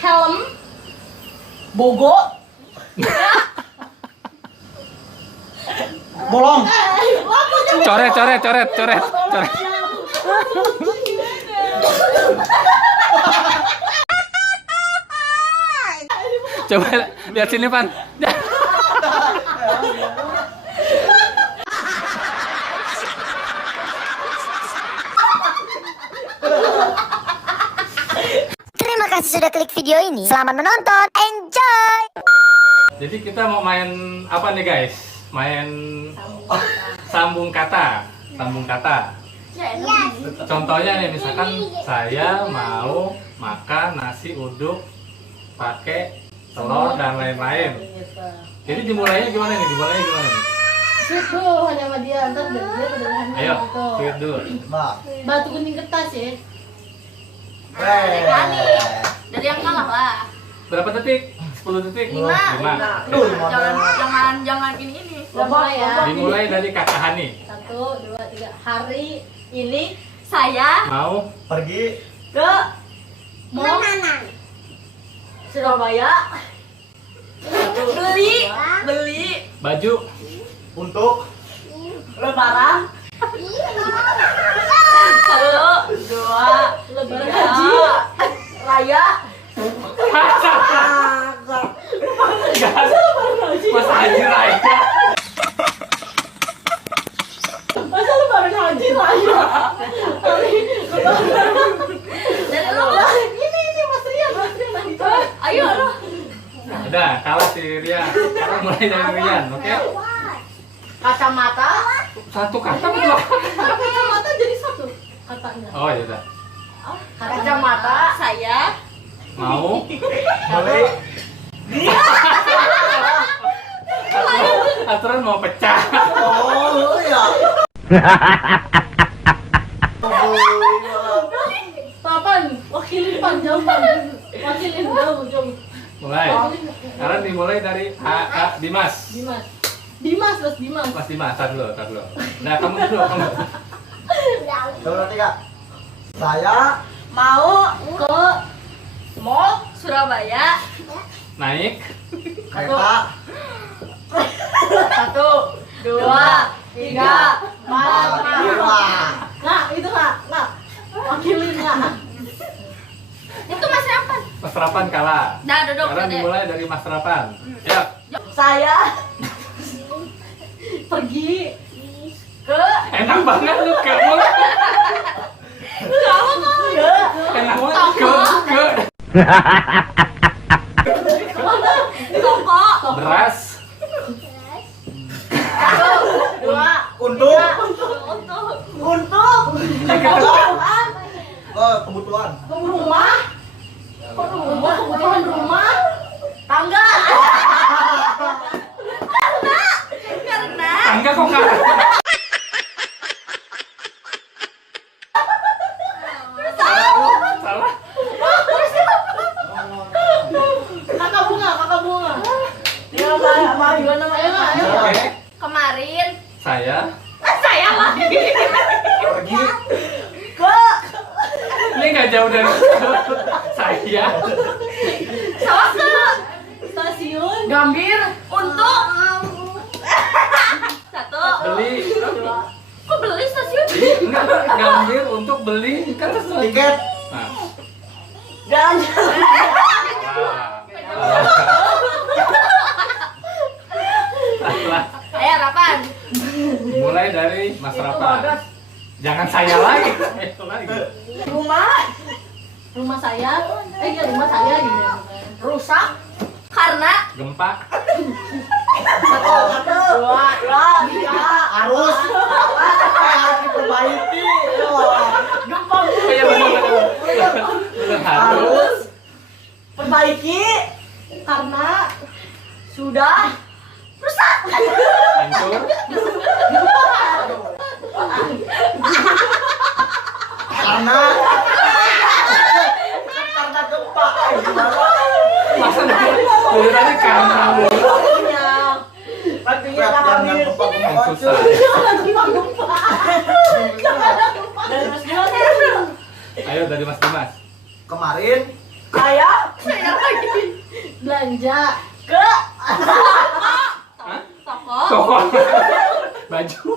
helm, bogo, Bolong. Coret. Coba lihat sini, Pan. Terima kasih sudah klik video ini. Selamat menonton. Enjoy. Jadi kita mau main apa nih, guys? Main sambung kata. Contohnya nih, misalkan saya mau makan nasi uduk pakai telur dan lain-lain. Jadi dimulainya gimana nih? Sweet dulu hanya sama dia, ntar dari dia kedengarannya Ayo, gitu. sweet dulu. Mbak. Batu gunting kertas ya. Dari yang kalah lah. Berapa detik? 10 detik? 5. Jangan ini. Udah mulai ya. Dimulai dari Kakak Hani. 1, 2, 3. Hari ini Saya Mau Pergi. ke mall Surabaya. beli baju Untuk. Lebaran. 1, 2, Lebaran haji. Raya. Masa Haji Raya. Masa lebaran haji raya? dari lu. Ini Mas Rian lagi. Ayo lu. Udah, kalah si Rian. Sekarang mulai dari Rian, oke? Kacamata. Satu kata apa dua kata? Kacamata jadi satu katanya. Oh, ya udah. Kacamata. Saya Mau Beli. aturan mau pecah. Oh ya. Papan, wakilin pan, jauh pan. Wakilin jauh. Mulai. Sekarang dimulai dari Dimas. Dimas, Mas Mas Dimas, tar dulu. Nah, kamu dulu. Coba tiga. Saya mau ke mall Surabaya. Naik kereta 1, 2, 3, 4, 5. Nah, itu nah. Wakilin nah. Itu Mas Rapan. Mas Rapan kalah. Dah duduk Sekarang deh. dimulai dari Mas Rapan. Ya. Saya pergi ke Enak banget lu kamu. Enak banget ke Toko. beras. 1, 2, untuk. untuk Kebutuhan. rumah. Kebutuhan rumah. Tangga. Karena Tangga kok kalah. Salah. Kakak bunga. Ya, Mbak, gimana namanya? Ayo. Oke. kemarin Saya saya lagi. Pergi. ini nggak jauh dari saya. Salah ke Stasiun Gambir untuk 1. Beli. Kok beli stasiun? Enggak, ngambil untuk beli kan sesuai. Tiket. Nah. jalan-jalan. Salah. Ayo Rapan. Mulai dari Mas Itu Rapan. Bagas. Jangan saya lagi. Itu lagi. Rumah saya rumah saya gini rusak Karena Gempa. 1, 2, 3 Harus. Harus diperbaiki. gempa Kayak benar harus. perbaiki karena sudah rusak. Hancur. Karena gempa. Masa dari tadi karena Artinya Jangan gempa yang susah. dari Mas Dimas. Ayo dari Mas Dimas. Kemarin Saya saya belanja Ke Hah? toko. Toko. Baju.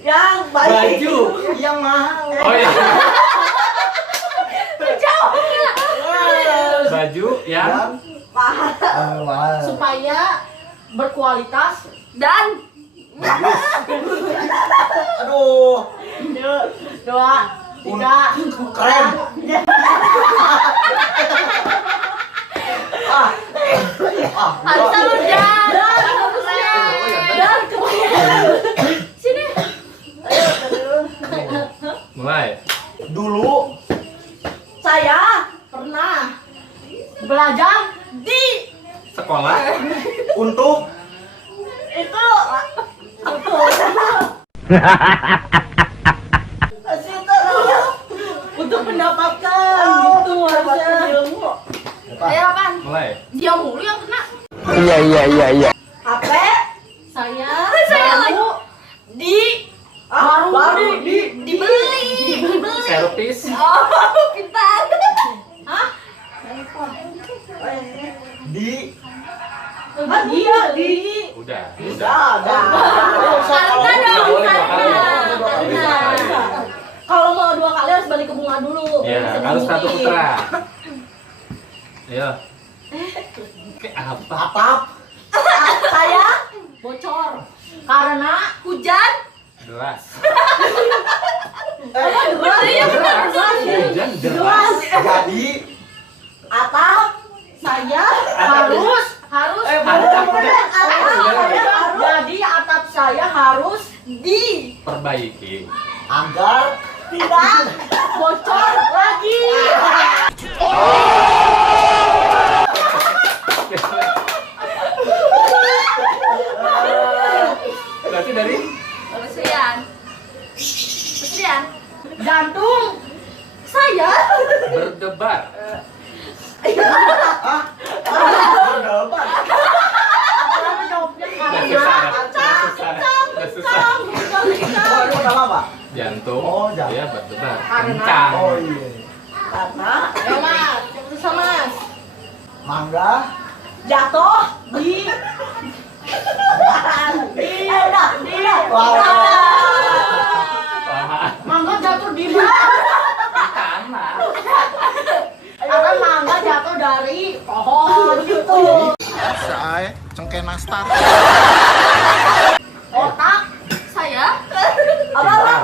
Yang baik. Baju. Yang mahal. Oh ya. Jauh. Baju yang Mahal. supaya berkualitas. Dan Aduh. Dua, tiga, Keren. harusnya lu dan. Dan sini. mulai. Dulu saya pernah belajar di Sekolah. untuk itu untuk mendapatkan gitu harusnya. Ayo apaan? Mulai. Dia mulu yang kena. HP saya Saya baru baru Dibeli. Servis. Oh, pintar. hah? di Iya di Udah. Karena dong, Boleh, karena. boleh. Karena. Kalau mau dua kali harus balik ke bunga dulu. Ya, Bisa harus satu disebutin. putra. Ayo. Kayak apa? atap. Saya bocor karena Hujan. Deras. Iya benar. Hujan deras. Jadi atap saya harus jadi atap saya harus Perbaiki. agar tidak bocor lagi. Berarti dari Pesulian. Pesulian. Jantung saya berdebar. berdebat. Udah susah, udah susah. Oh, itu nama apa? Jantung. Oh, jantung. Dia berdebar. Karena- Kencang. Oh iya. karena ya mas yang susah mas Mangga jatuh di Wow. Lama. mangga jatuh di mana? Tanah. Karena mangga jatuh dari pohon gitu. saya cengkeh nastar. Otak Saya. apa?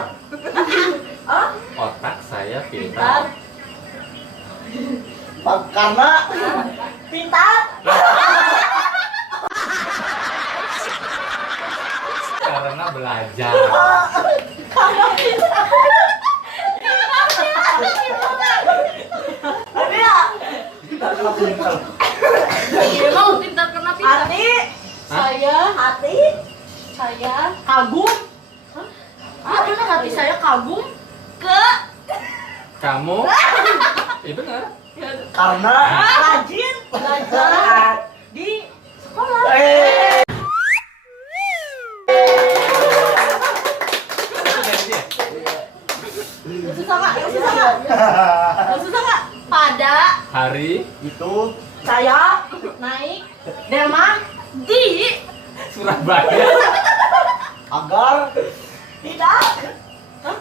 Otak saya Pintar, pintar. Karena pintar, Karena belajar. Emang pintar karena pintar. hati saya kagum. Ah benar hati saya kagum Ke Kamu? Iya benar. karena rajin belajar di sekolah. Itu dari dia. Susah nggak? Susah nggak? Susah nggak? pada Hari itu Saya naik delman di Surabaya. agar tidak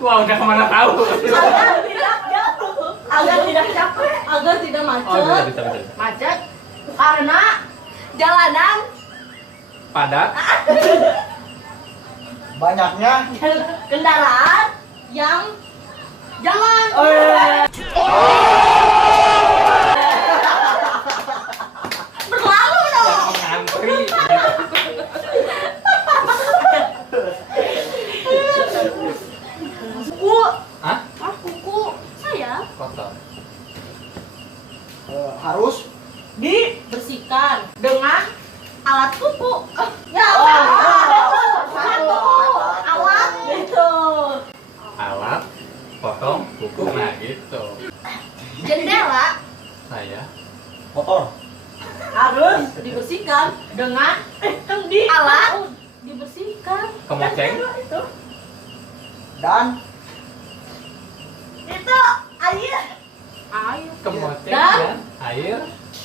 Wah, udah kemana tahu. agar tidak jatuh, agar tidak capek, agar tidak Oh, bisa, macet. bisa, bisa. Macet karena jalanan Padat. banyaknya kendaraan yang jalan. berlalu dong. Mengantri. Kuku, Hah? kuku saya Kotor. harus dibersihkan dengan alat kuku. Ya, satu alat gitu. Alat potong kuku. Nah, gitu. Jendela Saya motor Harus dibersihkan dengan Alat. dibersihkan. kemoceng. Itu dan itu air kemoceng Dan? dan air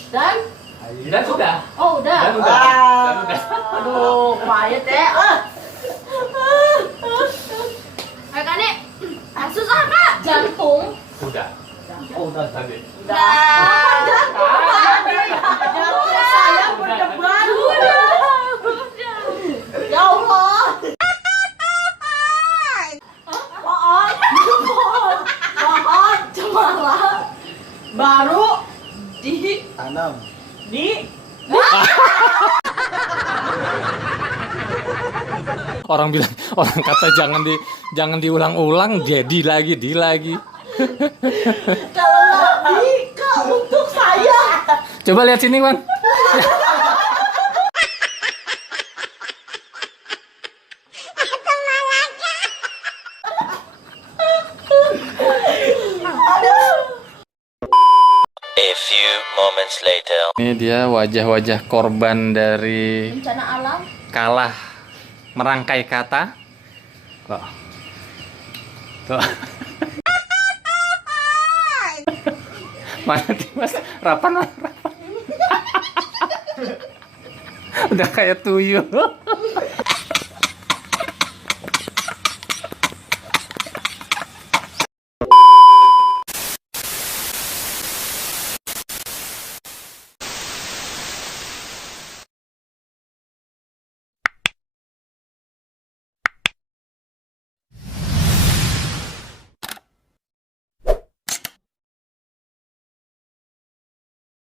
Dan dan udah. oh udah. Dan udah. Ah. Dan udah. Aduh, payet ya. Ayo Kak Nek. Susah Kak. Jantung. Udah. Oh, udah. Tadi. Udah. Jantung saya berdebar. Ya Allah. Pohon. Pohon cemara. Baru Tanam. di Orang bilang, orang kata jangan diulang-ulang, jadi lagi, di lagi. kalau nggak di ke untuk saya. Coba lihat sini, Wan. A few moments later. Ini dia wajah-wajah korban dari Bencana alam. kalah merangkai kata. Tuh. Tuh. Mana Dimas? Rapan, Rapan. Udah kayak tuyul.